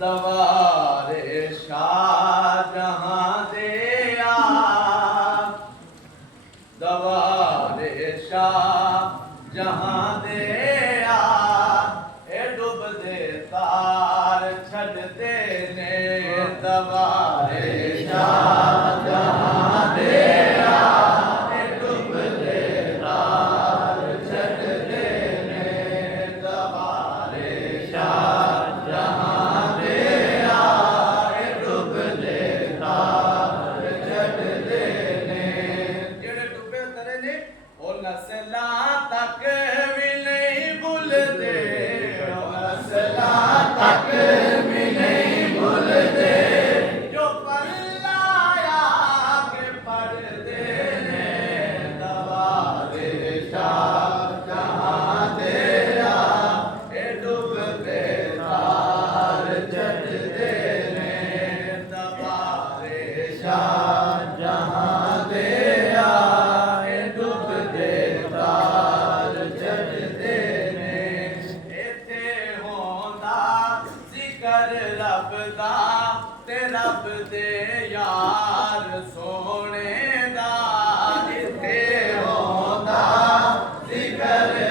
दवारे शाह जहां दे दवारे शाह जहां दे ए डुबदे तार छड़दे ने दवारे शाह जहां दे ए डुबदे तार छड़दे ने दवारे शाह तक भी नहीं भूलते तक भी नहीं भूलते जो पर लाया के पढ़ते ने दवारे शाह जहां तेरा ए डूबते तार चढ़ते ने दवारे शाह जहां तेरा ए डूबते तार चढ़ते ने इत्थे होंदा जिक्र रब दा ते रब दे यार सोने दा इत्थे होंदा जिक्र